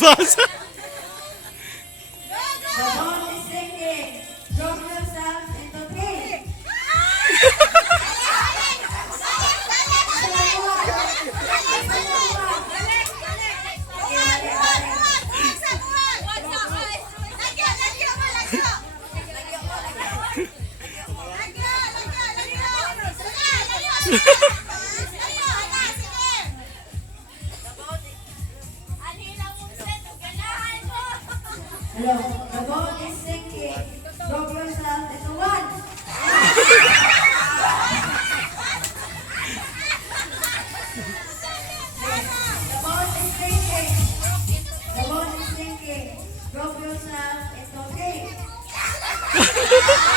Boss. The ball is sinking. Drop yourself into three. Hello, the ball is sinking. Drop yourself into one. The ball is sinking. The ball is sinking. Drop yourself into three.